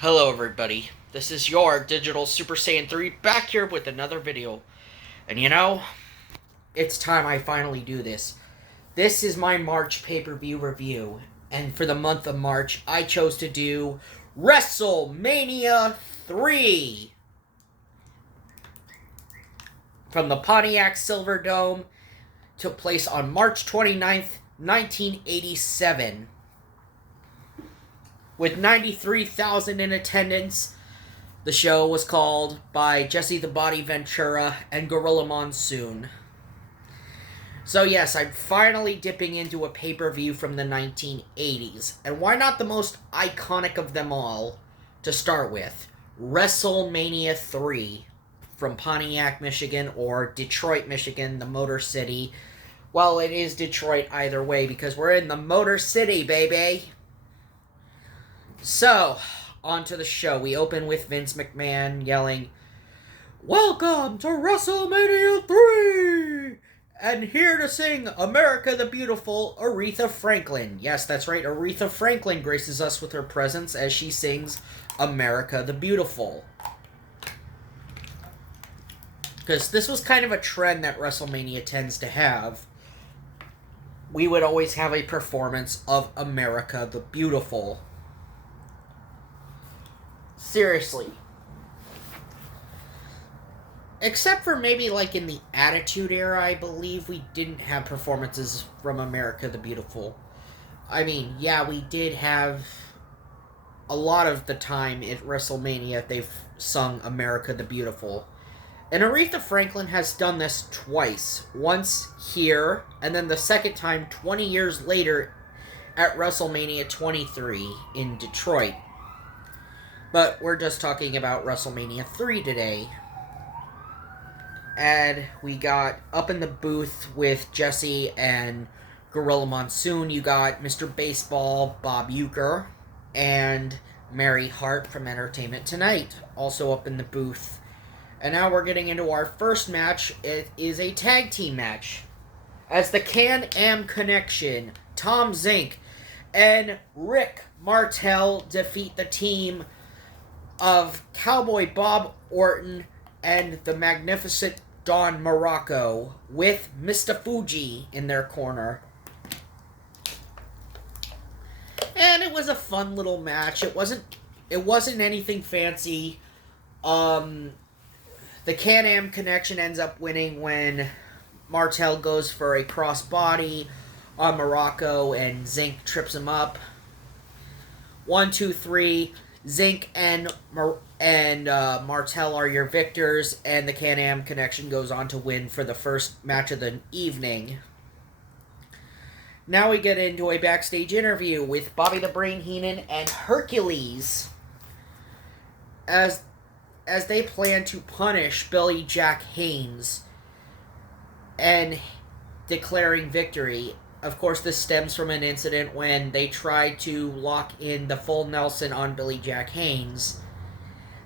Hello everybody, this is your Digital Super Saiyan 3 back here with another video. And it's time I finally do this. This is my March pay-per-view review. And for the month of March, I chose to do Wrestlemania 3. From the Pontiac Silverdome, took place on March 29th, 1987. With 93,000 in attendance, the show was called by Jesse the Body Ventura and Gorilla Monsoon. So yes, I'm finally dipping into a pay-per-view from the 1980s. And why not the most iconic of them all to start with? Wrestlemania 3 from Pontiac, Michigan, or Detroit, Michigan, the Motor City. Well, it is Detroit either way because we're in the Motor City, baby. So, on to the show. We open with Vince McMahon yelling, "Welcome to WrestleMania 3! And here to sing America the Beautiful, Aretha Franklin." Yes, that's right, Aretha Franklin graces us with her presence as she sings America the Beautiful. Because this was kind of a trend that WrestleMania tends to have. We would always have a performance of America the Beautiful. Seriously. Except for maybe like in the Attitude Era, I believe we didn't have performances from America the Beautiful. I mean, yeah, we did have a lot of the time at WrestleMania they've sung America the Beautiful. And Aretha Franklin has done this twice. Once here, and then the second time 20 years later at WrestleMania 23 in Detroit. But we're just talking about WrestleMania 3 today. And we got up in the booth with Jesse and Gorilla Monsoon. You got Mr. Baseball, Bob Uecker, and Mary Hart from Entertainment Tonight, also up in the booth. And now we're getting into our first match. It is a tag team match. As the Can-Am Connection, Tom Zink and Rick Martel defeat the team of Cowboy Bob Orton and the Magnificent Don Morocco with Mr. Fuji in their corner. And it was a fun little match. It wasn't anything fancy. The Can-Am Connection ends up winning when Martel goes for a crossbody on Morocco and Zink trips him up. 1, 2, 3. Zink and Martel are your victors, and the Can-Am Connection goes on to win for the first match of the evening. Now we get into a backstage interview with Bobby the Brain Heenan and Hercules as they plan to punish Billy Jack Haynes and declaring victory. Of course, this stems from an incident when they tried to lock in the full Nelson on Billy Jack Haynes.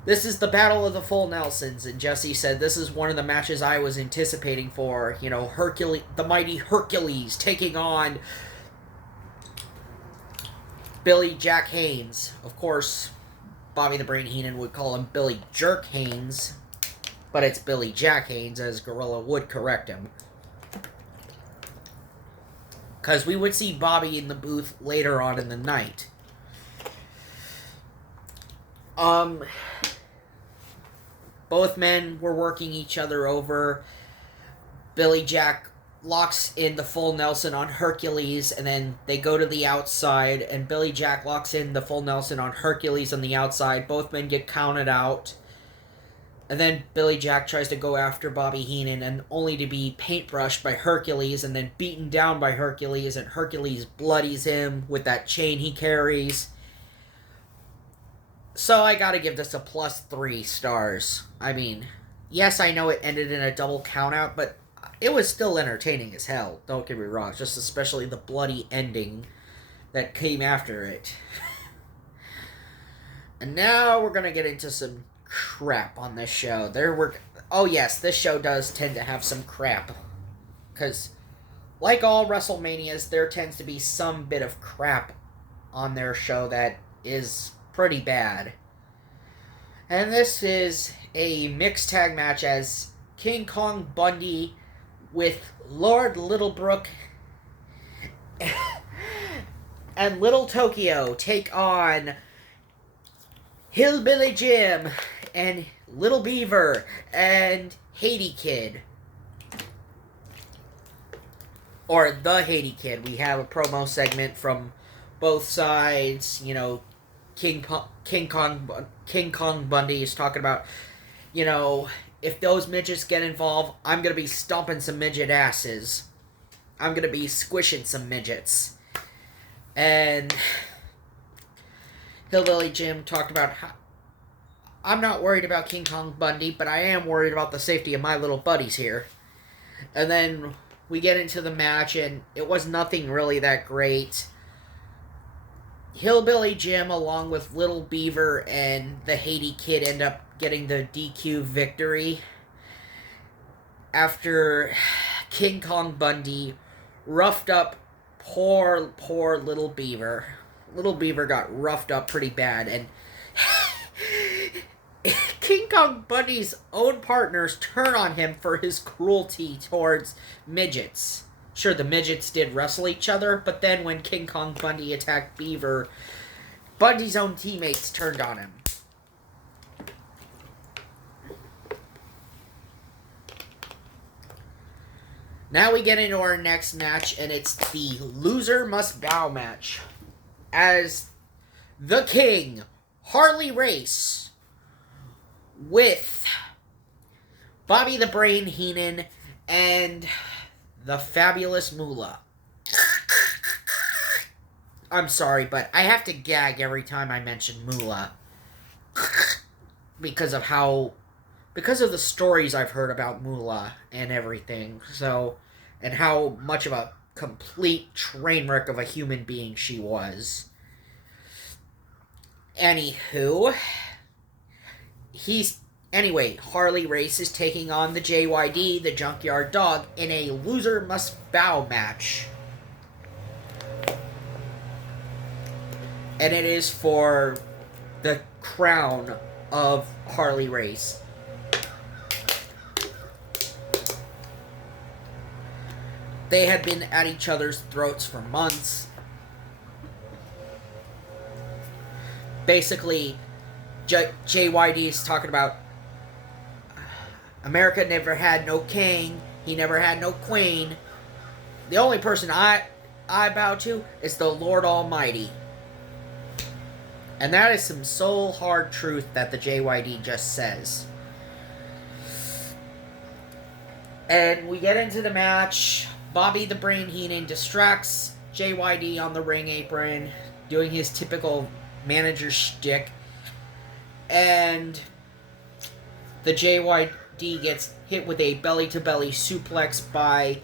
This is the Battle of the Full Nelsons, and Jesse said, "This is one of the matches I was anticipating for. Hercules, the mighty Hercules, taking on Billy Jack Haynes." Of course, Bobby the Brain Heenan would call him Billy Jerk Haynes, but it's Billy Jack Haynes, as Gorilla would correct him. Because we would see Bobby in the booth later on in the night. Both men were working each other over. Billy Jack locks in the full Nelson on Hercules, and then they go to the outside, and Billy Jack locks in the full Nelson on Hercules on the outside. Both men get counted out. And then Billy Jack tries to go after Bobby Heenan, and only to be paintbrushed by Hercules and then beaten down by Hercules, and Hercules bloodies him with that chain he carries. So I gotta give this a +3 stars. I mean, yes, I know it ended in a double countout, but it was still entertaining as hell. Don't get me wrong, just especially the bloody ending that came after it. And now we're gonna get into some crap on this show. Oh yes, this show does tend to have some crap. Because, like all WrestleManias, there tends to be some bit of crap on their show that is pretty bad. And this is a mixed tag match as King Kong Bundy with Lord Littlebrook and Little Tokyo take on Hillbilly Jim and Little Beaver and Haiti Kid. Or the Haiti Kid. We have a promo segment from both sides. You know, King Kong Bundy is talking about, you know, if those midgets get involved, I'm going to be stomping some midget asses. I'm going to be squishing some midgets. And Hillbilly Jim talked about how I'm not worried about King Kong Bundy, but I am worried about the safety of my little buddies here. And then we get into the match, and it was nothing really that great. Hillbilly Jim, along with Little Beaver and the Haiti Kid, end up getting the DQ victory after King Kong Bundy roughed up poor Little Beaver. Little Beaver got roughed up pretty bad, and King Kong Bundy's own partners turn on him for his cruelty towards midgets. Sure, the midgets did wrestle each other, but then when King Kong Bundy attacked Beaver, Bundy's own teammates turned on him. Now we get into our next match, and it's the Loser Must Bow match. As the King, Harley Race, with Bobby the Brain Heenan and the Fabulous Moolah. I'm sorry, but I have to gag every time I mention Moolah. because of the stories I've heard about Moolah and everything. So, and how much of a complete train wreck of a human being she was. Anywho, Harley Race is taking on the JYD, the Junkyard Dog, in a Loser Must Bow match. And it is for the crown of Harley Race. They had been at each other's throats for months. Basically, JYD is talking about America never had no king, he never had no queen. The only person I bow to is the Lord Almighty. And that is some soul hard truth that the JYD just says. And we get into the match. Bobby the Brain Heenan distracts JYD on the ring apron, doing his typical manager shtick. And the JYD gets hit with a belly-to-belly suplex by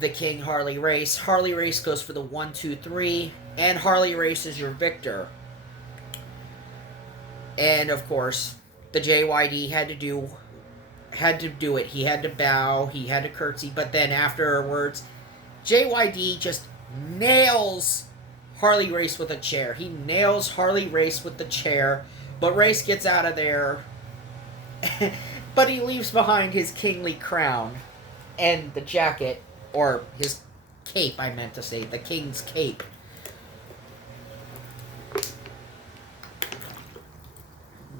the King, Harley Race. Harley Race goes for the 1-2-3, and Harley Race is your victor. And, of course, the JYD had to do it. He had to bow, he had to curtsy, but then afterwards, JYD just nails Harley Race with a chair. He nails Harley Race with the chair, but Race gets out of there. But he leaves behind his kingly crown and the jacket, or his cape, I meant to say, the king's cape.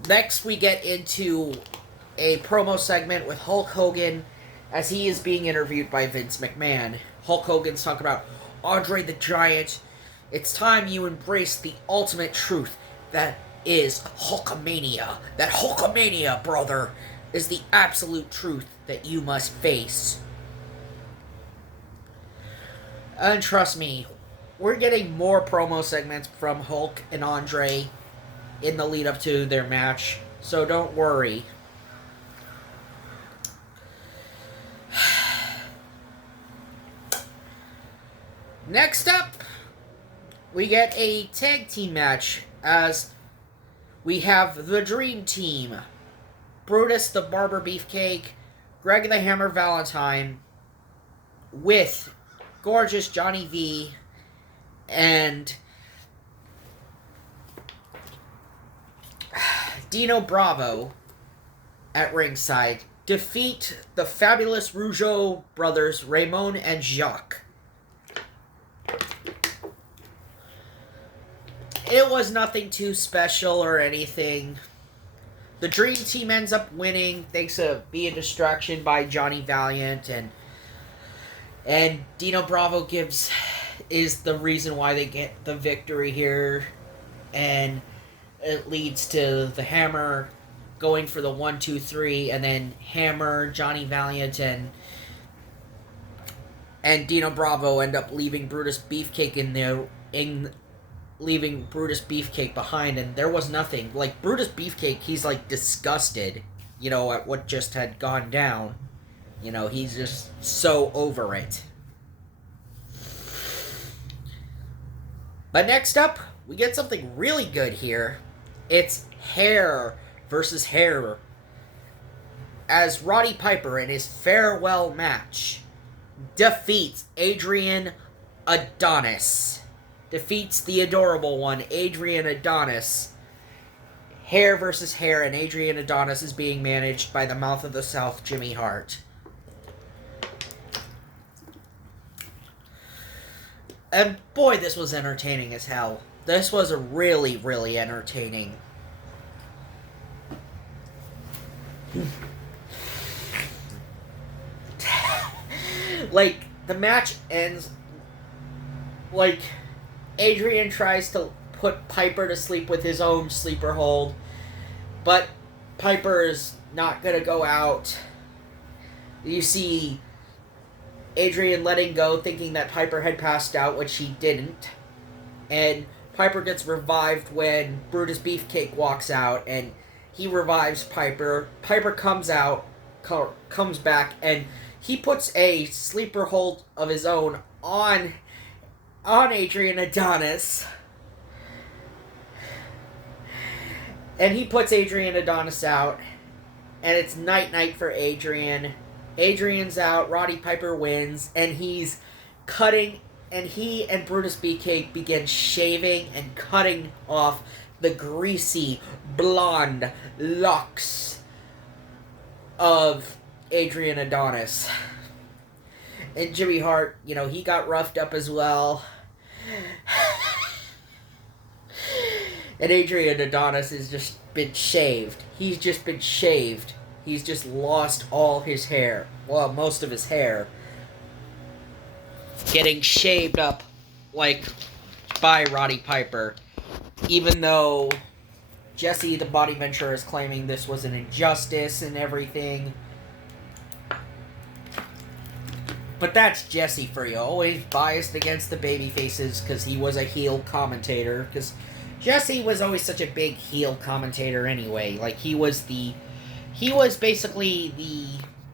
Next, we get into a promo segment with Hulk Hogan as he is being interviewed by Vince McMahon. Hulk Hogan's talking about, Andre the Giant, it's time you embrace the ultimate truth that is Hulkamania. That Hulkamania, brother, is the absolute truth that you must face. And trust me, we're getting more promo segments from Hulk and Andre in the lead up to their match, so don't worry. Next up, we get a tag team match as we have the Dream Team. Brutus the Barber Beefcake, Greg the Hammer Valentine, with Gorgeous Johnny V, and Dino Bravo at ringside defeat the fabulous Rougeau brothers, Raymond and Jacques. It was nothing too special or anything. The Dream Team ends up winning thanks to being distraction by Johnny Valiant, and Dino Bravo is the reason why they get the victory here, and it leads to the Hammer going for the 1, 2, 3, and then Hammer, Johnny Valiant, and Dino Bravo end up leaving Brutus Beefcake leaving Brutus Beefcake behind, and there was nothing. Like, Brutus Beefcake, he's, like, disgusted, at what just had gone down. He's just so over it. But next up, we get something really good here. It's hair versus hair. As Roddy Piper, in his farewell match, defeats Adrian Adonis. Defeats the adorable one, Adrian Adonis. Hair versus hair, and Adrian Adonis is being managed by the Mouth of the South, Jimmy Hart. And boy, this was entertaining as hell. This was really, really entertaining. Like, the match ends, like, Adrian tries to put Piper to sleep with his own sleeper hold, but Piper is not going to go out. You see Adrian letting go, thinking that Piper had passed out, which he didn't. And Piper gets revived when Brutus Beefcake walks out, and he revives Piper. Piper comes back, and he puts a sleeper hold of his own on Adrian Adonis. And he puts Adrian Adonis out. And it's night-night for Adrian. Adrian's out, Roddy Piper wins, and he's cutting, and he and Brutus Beefcake begin shaving and cutting off the greasy, blonde locks of Adrian Adonis. And Jimmy Hart, he got roughed up as well. And Adrian Adonis has just been shaved. He's just been shaved. He's just lost all his hair. Well, most of his hair. Getting shaved up, like, by Roddy Piper. Even though Jesse the Body Ventura is claiming this was an injustice and everything. But that's Jesse for you. Always biased against the babyfaces because he was a heel commentator. Because Jesse was always such a big heel commentator anyway. Like, he was basically the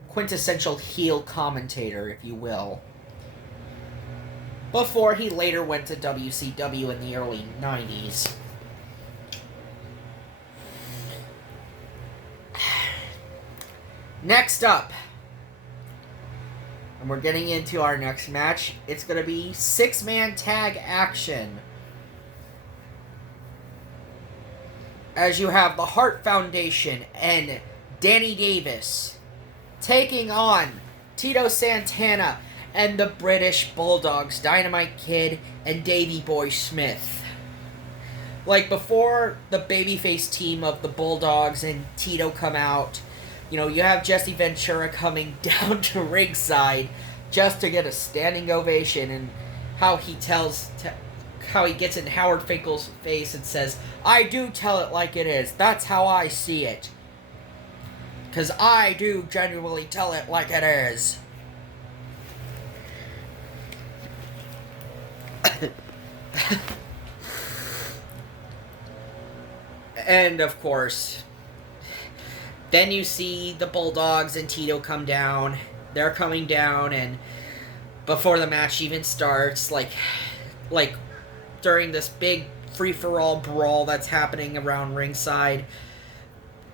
quintessential heel commentator, if you will. Before he later went to WCW in the early 90s. Next up, and we're getting into our next match, it's going to be 6-man tag action. As you have the Hart Foundation and Danny Davis taking on Tito Santana and the British Bulldogs, Dynamite Kid and Davey Boy Smith. Like, before the babyface team of the Bulldogs and Tito come out, you have Jesse Ventura coming down to ringside just to get a standing ovation, and how he gets in Howard Finkel's face and says, "I do tell it like it is. That's how I see it. 'Cause I do genuinely tell it like it is." And, of course, then you see the Bulldogs and Tito come down. They're coming down, and before the match even starts, like during this big free-for-all brawl that's happening around ringside,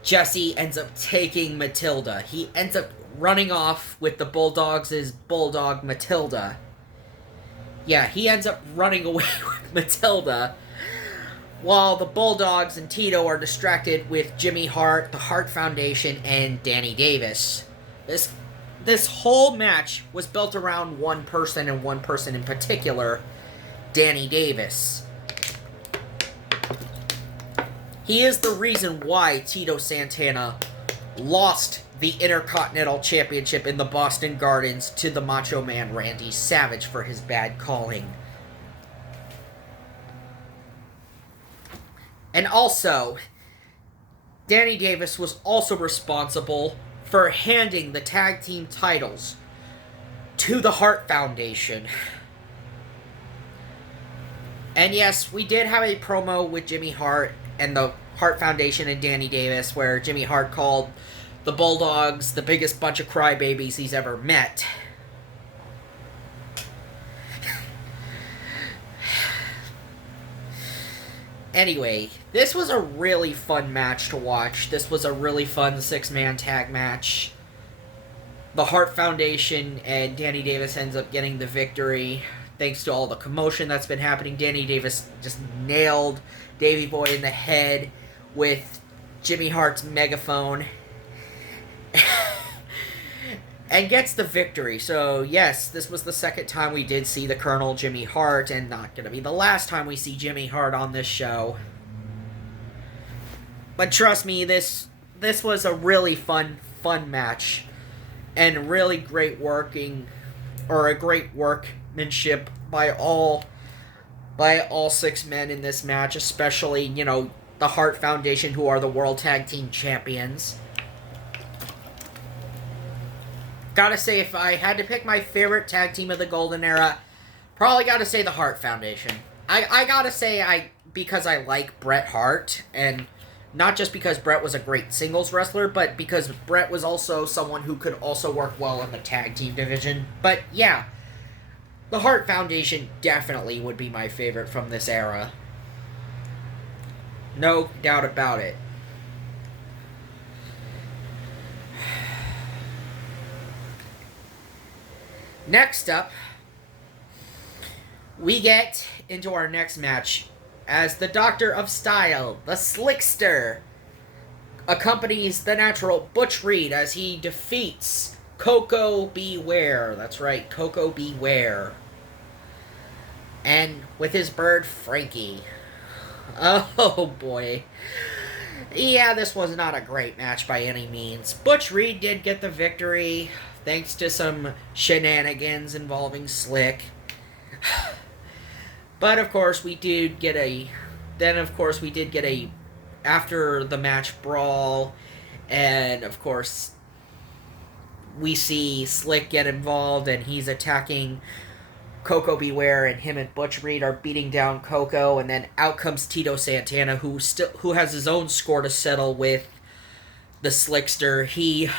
Jesse ends up taking Matilda. He ends up running off with the Bulldogs' Bulldog Matilda. Yeah, he ends up running away with Matilda. while the Bulldogs and Tito are distracted with Jimmy Hart, the Hart Foundation, and Danny Davis. This whole match was built around one person, and one person in particular, Danny Davis. He is the reason why Tito Santana lost the Intercontinental Championship in the Boston Gardens to the Macho Man Randy Savage for his bad calling. And also, Danny Davis was also responsible for handing the tag team titles to the Hart Foundation. And yes, we did have a promo with Jimmy Hart and the Hart Foundation and Danny Davis where Jimmy Hart called the Bulldogs the biggest bunch of crybabies he's ever met. Anyway, this was a really fun match to watch. This was a really fun six-man tag match. The Hart Foundation and Danny Davis ends up getting the victory thanks to all the commotion that's been happening. Danny Davis just nailed Davey Boy in the head with Jimmy Hart's megaphone and gets the victory. So, yes, this was the second time we did see the Colonel Jimmy Hart, and not going to be the last time we see Jimmy Hart on this show. But trust me, this was a really fun match, and really great working, or a great workmanship by all six men in this match, especially, the Hart Foundation, who are the World Tag Team Champions. Gotta say, if I had to pick my favorite tag team of the Golden Era, probably gotta say the Hart Foundation. I gotta say, because I like Bret Hart, and not just because Bret was a great singles wrestler, but because Bret was also someone who could also work well in the tag team division. But yeah, the Hart Foundation definitely would be my favorite from this era. No doubt about it. Next up, we get into our next match as the Doctor of Style, the Slickster, accompanies the Natural Butch Reed as he defeats Koko B. Ware. That's right, Koko B. Ware. And with his bird, Frankie. Oh boy. Yeah, this was not a great match by any means. Butch Reed did get the victory, thanks to some shenanigans involving Slick. But of course we did get a after the match brawl, and of course we see Slick get involved and he's attacking Koko B. Ware, and him and Butch Reed are beating down Koko, and then out comes Tito Santana, who has his own score to settle with the Slickster. He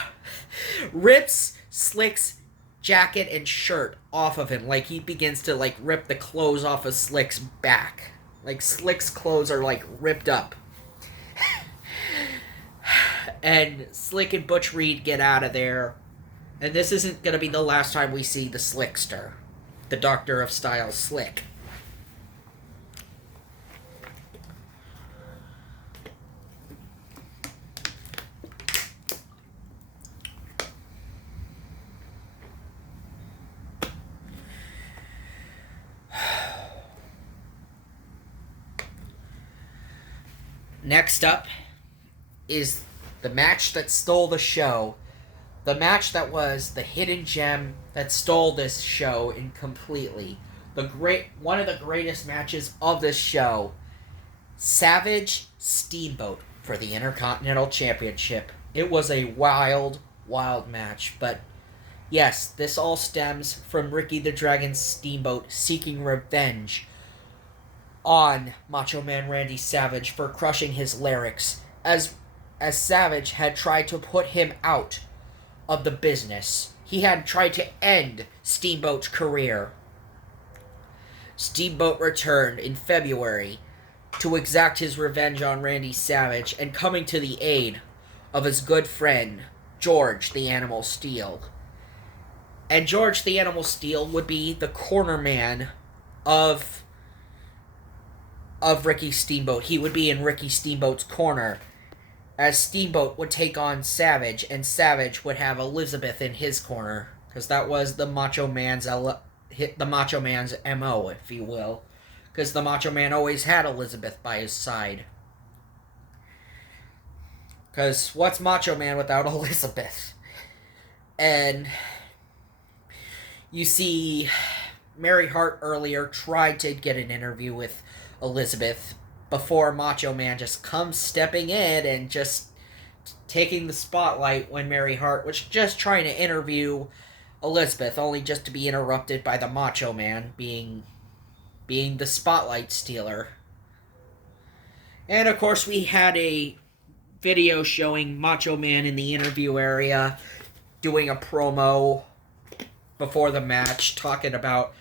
rips Slick's jacket and shirt off of him, like he begins to rip the clothes off of Slick's back. Like Slick's clothes are ripped up. And Slick and Butch Reed get out of there. And this isn't going to be the last time we see the Slickster, the Doctor of Style Slick. Next up is the match that stole the show. The match that was the hidden gem that stole this show completely. One of the greatest matches of this show. Savage Steamboat for the Intercontinental Championship. It was a wild, wild match. But yes, this all stems from Ricky the Dragon Steamboat seeking revenge on Macho Man Randy Savage for crushing his larynx, as Savage had tried to put him out of the business. He had tried to end Steamboat's career. Steamboat returned in February to exact his revenge on Randy Savage, and coming to the aid of his good friend, George the Animal Steel. And George the Animal Steel would be the corner man of of Ricky Steamboat. He would be in Ricky Steamboat's corner, as Steamboat would take on Savage, and Savage would have Elizabeth in his corner, because that was the Macho Man's MO, if you will, because the Macho Man always had Elizabeth by his side. Because what's Macho Man without Elizabeth? And you see, Mary Hart earlier tried to get an interview with Elizabeth before Macho Man just comes stepping in and just taking the spotlight when Mary Hart was just trying to interview Elizabeth, only just to be interrupted by the Macho Man being the spotlight stealer. And of course we had a video showing Macho Man in the interview area doing a promo before the match, talking about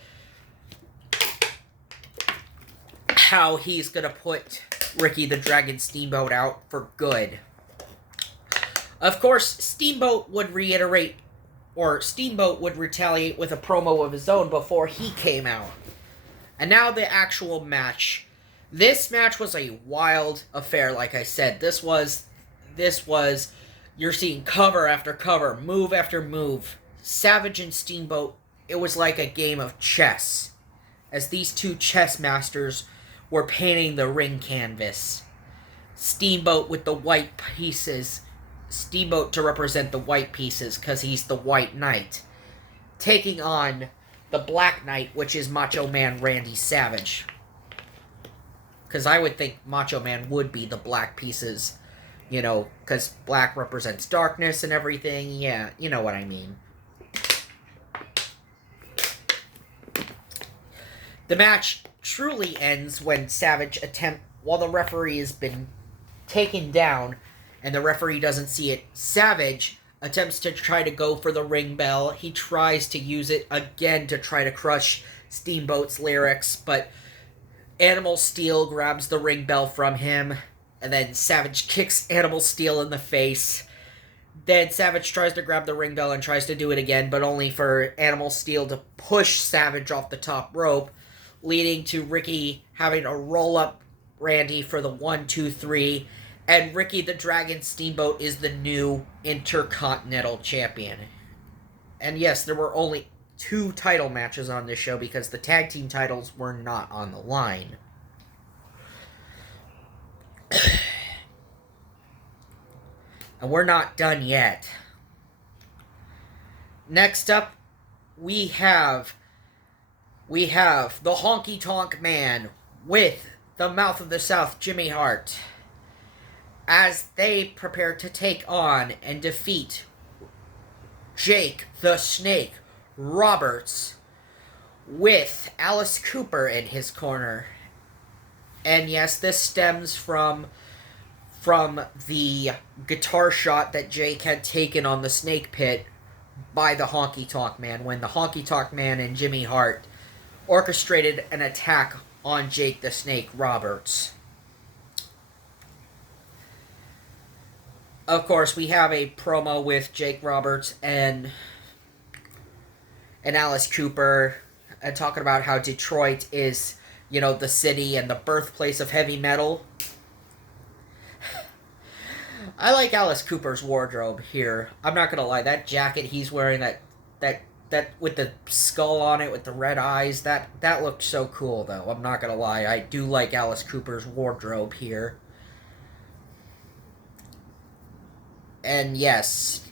how he's going to put Ricky the Dragon Steamboat out for good. Of course, Steamboat would retaliate with a promo of his own before he came out. And now the actual match. This match was a wild affair, like I said. This was, you're seeing cover after cover, move after move. Savage and Steamboat, it was like a game of chess, as these two chess masters were painting the ring canvas. Steamboat with the white pieces, Steamboat to represent the white pieces, because he's the White Knight, taking on the Black Knight, which is Macho Man Randy Savage. Because I would think Macho Man would be the black pieces, because black represents darkness and everything. Yeah, you know what I mean. The match truly ends when Savage while the referee has been taken down and the referee doesn't see it, Savage attempts to try to go for the ring bell. He tries to use it again to try to crush Steamboat's lyrics, but Animal Steel grabs the ring bell from him, and then Savage kicks Animal Steel in the face. Then Savage tries to grab the ring bell and tries to do it again, but only for Animal Steel to push Savage off the top rope, leading to Ricky having to roll up Randy for the 1, 2, 3, and Ricky the Dragon Steamboat is the new Intercontinental Champion. And yes, there were only 2 title matches on this show because the tag team titles were not on the line. And we're not done yet. Next up, we have the Honky Tonk Man with the Mouth of the South, Jimmy Hart, as they prepare to take on and defeat Jake the Snake Roberts with Alice Cooper in his corner. And yes, this stems from the guitar shot that Jake had taken on the Snake Pit by the Honky Tonk Man, when the Honky Tonk Man and Jimmy Hart orchestrated an attack on Jake the Snake Roberts. Of course, we have a promo with Jake Roberts and Alice Cooper, and talking about how Detroit is, the city and the birthplace of heavy metal. I like Alice Cooper's wardrobe here. I'm not gonna lie, that jacket he's wearing, that with the skull on it, with the red eyes, that looked so cool, though. I'm not gonna lie, I do like Alice Cooper's wardrobe here. And yes,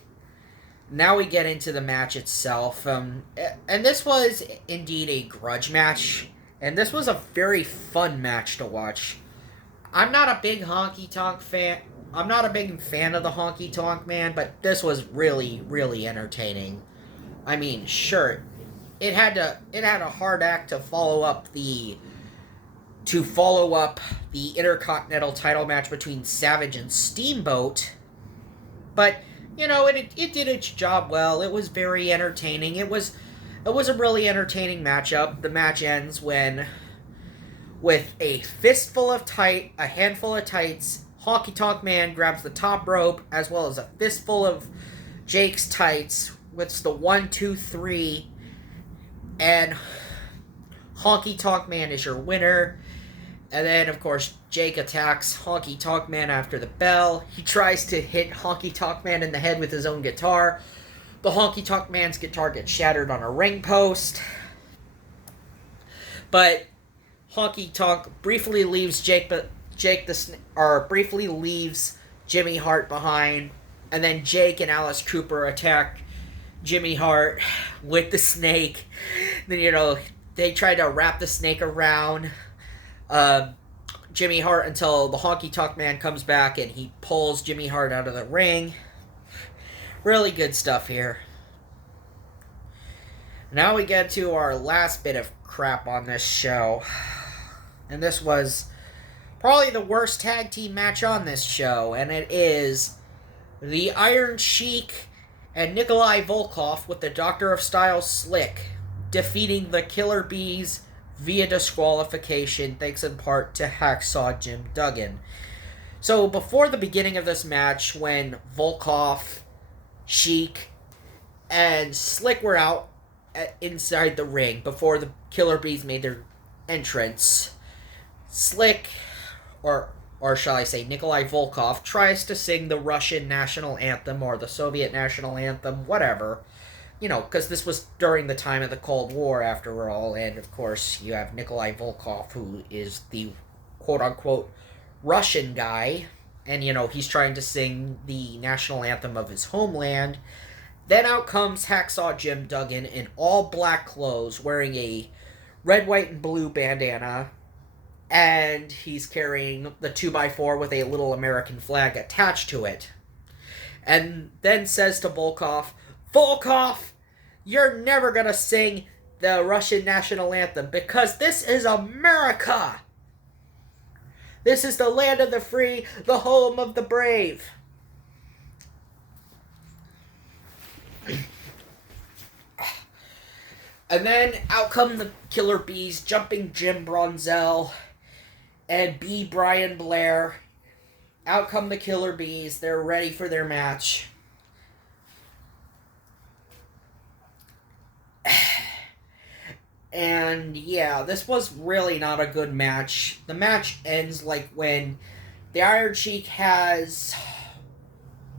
now we get into the match itself. And this was indeed a grudge match. And this was a very fun match to watch. I'm not a big Honky Tonk fan. I'm not a big fan of the Honky Tonk Man, but this was really, really entertaining. I mean, sure, it had a hard act to follow up the Intercontinental title match between Savage and Steamboat. But, it did its job well. It was very entertaining. It was a really entertaining matchup. The match ends with a handful of tights. Honky Tonk Man grabs the top rope, as well as a fistful of Jake's tights, with the 1, 2, 3, and Honky Tonk Man is your winner. And then, of course, Jake attacks Honky Tonk Man after the bell. He tries to hit Honky Tonk Man in the head with his own guitar. The Honky Tonk Man's guitar gets shattered on a ring post. But Honky Tonk briefly leaves briefly leaves Jimmy Hart behind. And then Jake and Alice Cooper attack Jimmy Hart with the snake. Then, they try to wrap the snake around Jimmy Hart until the Honky Tonk Man comes back and he pulls Jimmy Hart out of the ring. Really good stuff here. Now we get to our last bit of crap on this show. And this was probably the worst tag team match on this show. And it is the Iron Sheik and Nikolai Volkov with the Doctor of Style Slick defeating the Killer Bees via disqualification, thanks in part to Hacksaw Jim Duggan. So before the beginning of this match, when Volkov, Sheik, and Slick were out inside the ring before the Killer Bees made their entrance, Slick, or shall I say Nikolai Volkov, tries to sing the Russian national anthem or the Soviet national anthem, whatever. Because this was during the time of the Cold War, after all, and of course you have Nikolai Volkov, who is the quote-unquote Russian guy, and, he's trying to sing the national anthem of his homeland. Then out comes Hacksaw Jim Duggan in all black clothes, wearing a red, white, and blue bandana, and he's carrying the 2x4 with a little American flag attached to it. And then says to Volkov, you're never gonna sing the Russian national anthem because this is America. This is the land of the free, the home of the brave. And then out come the Killer Bees, jumping Jim Bronzell and B. Brian Blair. Out come the Killer Bees. They're ready for their match. And yeah, this was really not a good match. The match ends like when the Iron Sheik has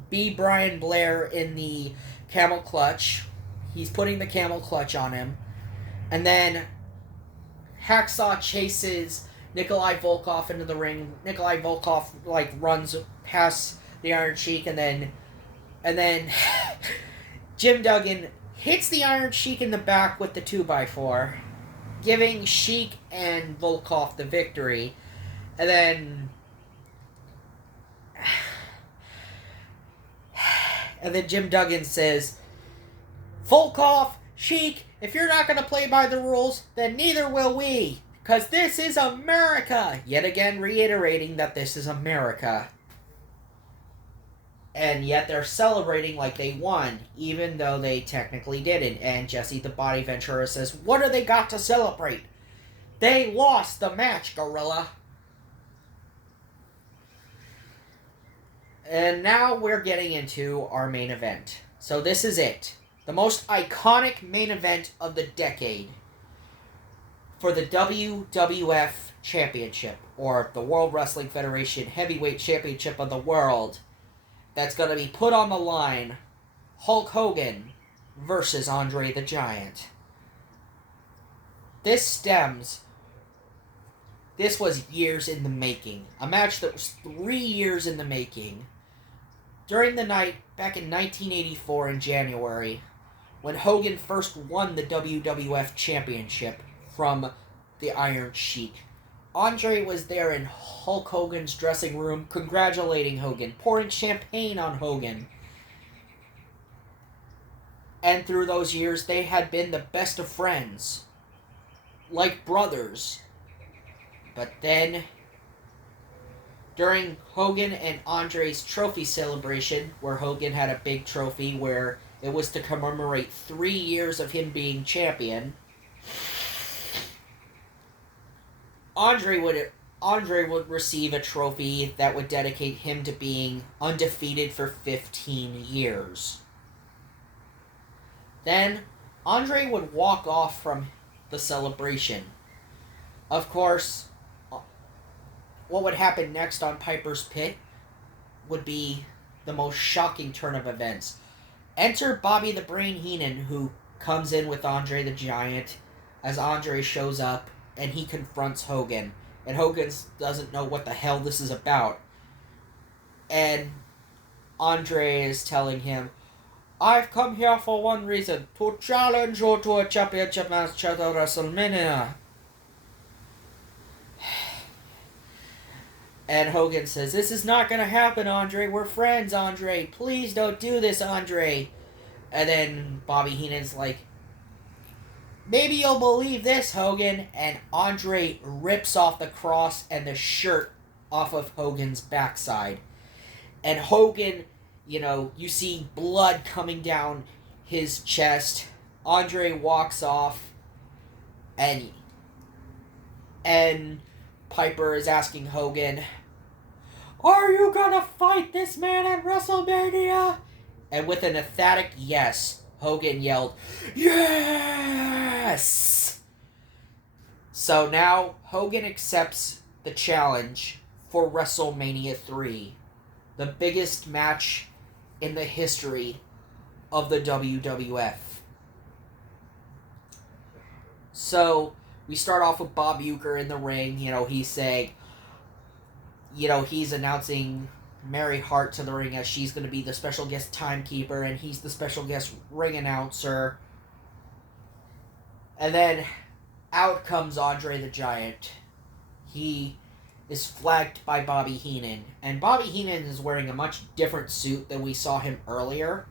B. Brian Blair in the camel clutch. He's putting the camel clutch on him. And then Hacksaw chases Nikolai Volkov into the ring. Nikolai Volkov runs past the Iron Sheik, and then Jim Duggan hits the Iron Sheik in the back with the 2x4, giving Sheik and Volkov the victory. And then Jim Duggan says, Volkov, Sheik, if you're not going to play by the rules, then neither will we. Because this is America! Yet again reiterating that this is America. And yet they're celebrating like they won, even though they technically didn't. And Jesse the Body Ventura says, what do they got to celebrate? They lost the match, Gorilla. And now we're getting into our main event. So this is it. The most iconic main event of the decade for the WWF Championship, or the World Wrestling Federation Heavyweight Championship of the World, that's going to be put on the line. Hulk Hogan versus Andre the Giant. This was years in the making. A match that was 3 years in the making. During the night, back in 1984 in January, when Hogan first won the WWF Championship from the Iron Sheik, Andre was there in Hulk Hogan's dressing room congratulating Hogan, pouring champagne on Hogan. And through those years, they had been the best of friends, like brothers. But then, during Hogan and Andre's trophy celebration, where Hogan had a big trophy where it was to commemorate 3 years of him being champion, Andre would receive a trophy that would dedicate him to being undefeated for 15 years. Then, Andre would walk off from the celebration. Of course, what would happen next on Piper's Pit would be the most shocking turn of events. Enter Bobby the Brain Heenan, who comes in with Andre the Giant as Andre shows up and he confronts Hogan. And Hogan doesn't know what the hell this is about. And Andre is telling him, I've come here for one reason, to challenge you to a championship match at Wrestlemania. And Hogan says, this is not going to happen, Andre. We're friends, Andre. Please don't do this, Andre. And then Bobby Heenan's like, maybe you'll believe this, Hogan. And Andre rips off the cross and the shirt off of Hogan's backside. And Hogan, you see blood coming down his chest. Andre walks off. And Piper is asking Hogan, are you gonna fight this man at WrestleMania? And with an emphatic yes, Hogan yelled, yes! So now Hogan accepts the challenge for WrestleMania 3, the biggest match in the history of the WWF. So we start off with Bob Uecker in the ring. He's saying, he's announcing Mary Hart to the ring as she's going to be the special guest timekeeper, and he's the special guest ring announcer. And then out comes Andre the Giant. He is flanked by Bobby Heenan, and Bobby Heenan is wearing a much different suit than we saw him earlier.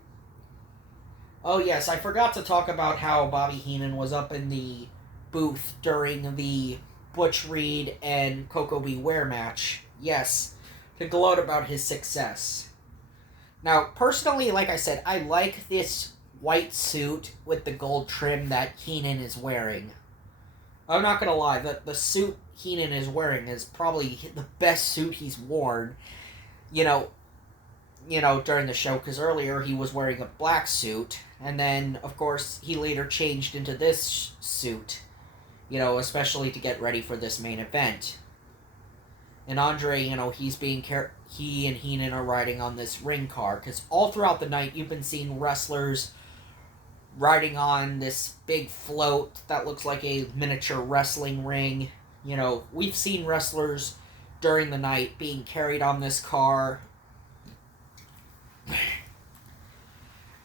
Oh yes, I forgot to talk about how Bobby Heenan was up in the booth during the Butch Reed and Koko Beware match. Yes, to gloat about his success. Now, personally, like I said, I like this white suit with the gold trim that Heenan is wearing. I'm not gonna lie, the suit Heenan is wearing is probably the best suit he's worn, during the show, because earlier he was wearing a black suit, and then, of course, he later changed into this suit, especially to get ready for this main event. And Andre, he and Heenan are riding on this ring car, because all throughout the night you've been seeing wrestlers riding on this big float that looks like a miniature wrestling ring. We've seen wrestlers during the night being carried on this car.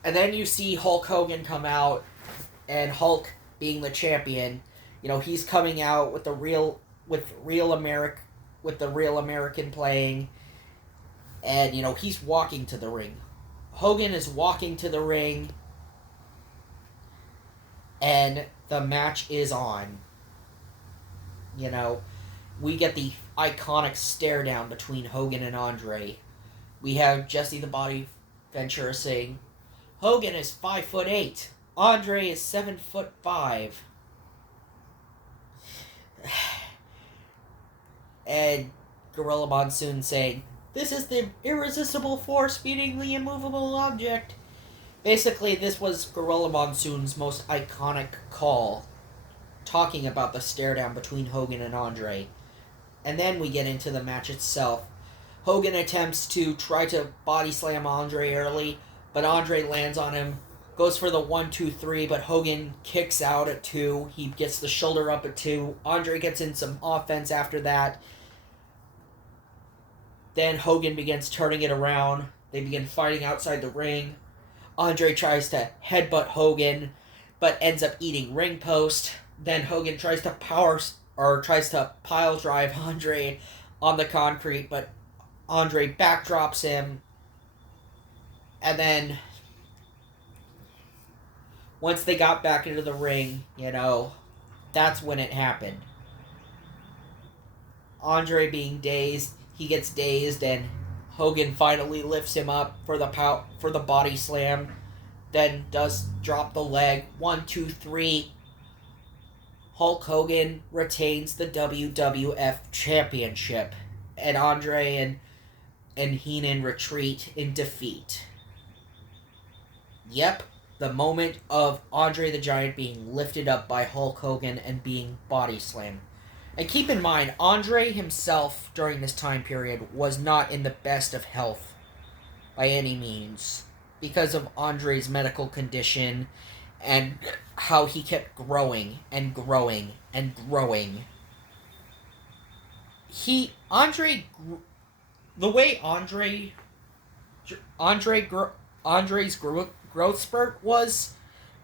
And then you see Hulk Hogan come out, and Hulk, being the champion, he's coming out with the real American playing, and he's walking to the ring. Hogan is walking to the ring, and the match is on. We get the iconic stare down between Hogan and Andre. We have Jesse the Body Ventura saying, Hogan is 5'8", Andre is 7'5". And Gorilla Monsoon saying, this is the irresistible force beating the immovable object. Basically, this was Gorilla Monsoon's most iconic call, talking about the stare down between Hogan and Andre. And then we get into the match itself. Hogan attempts to try to body slam Andre early, but Andre lands on him, goes for the 1-2-3, but Hogan kicks out at 2. He gets the shoulder up at 2. Andre gets in some offense after that. Then Hogan begins turning it around. They begin fighting outside the ring. Andre tries to headbutt Hogan, but ends up eating ring post. Then Hogan tries to pile drive Andre on the concrete, but Andre backdrops him. And then once they got back into the ring, that's when it happened. Andre being dazed, he gets dazed, and Hogan finally lifts him up for the body slam. Then does drop the leg. 1-2-3. Hulk Hogan retains the WWF Championship, and Andre and Heenan retreat in defeat. Yep, the moment of Andre the Giant being lifted up by Hulk Hogan and being body slammed. And keep in mind, Andre himself during this time period was not in the best of health by any means because of Andre's medical condition and how he kept growing and growing and growing. The way Andre's growth spurt was,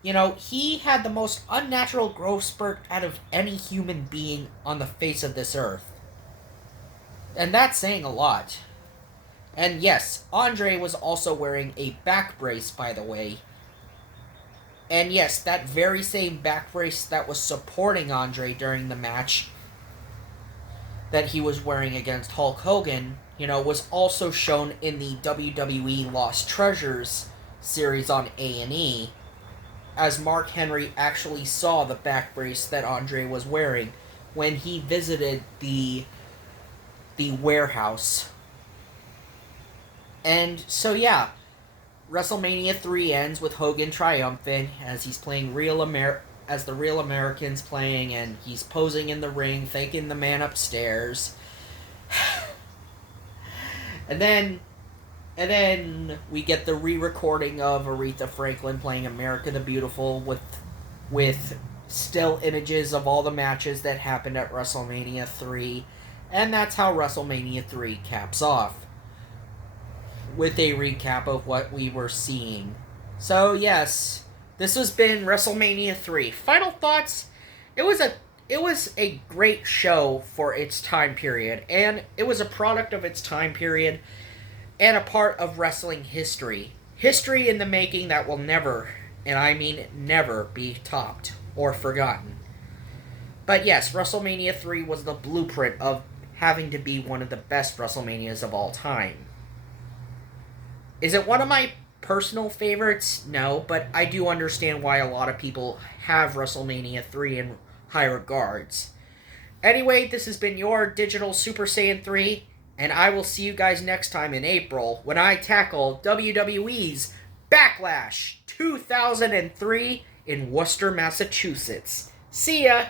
he had the most unnatural growth spurt out of any human being on the face of this earth. And that's saying a lot. And yes, Andre was also wearing a back brace, by the way. And yes, that very same back brace that was supporting Andre during the match that he was wearing against Hulk Hogan, was also shown in the WWE Lost Treasures series on A&E, as Mark Henry actually saw the back brace that Andre was wearing when he visited the warehouse. And so yeah, WrestleMania 3 ends with Hogan triumphant as he's playing as the Real Americans playing, and he's posing in the ring, thanking the man upstairs. And then we get the re-recording of Aretha Franklin playing America the Beautiful with still images of all the matches that happened at WrestleMania 3. And that's how WrestleMania 3 caps off, with a recap of what we were seeing. So yes, this has been WrestleMania 3. Final thoughts? It was a great show for its time period, and it was a product of its time period and a part of wrestling history. History in the making that will never, and I mean never, be topped or forgotten. But yes, WrestleMania 3 was the blueprint of having to be one of the best WrestleManias of all time. Is it one of my personal favorites? No, but I do understand why a lot of people have WrestleMania 3 in high regards. Anyway, this has been your Digital Super Saiyan 3, and I will see you guys next time in April when I tackle WWE's Backlash 2003 in Worcester, Massachusetts. See ya!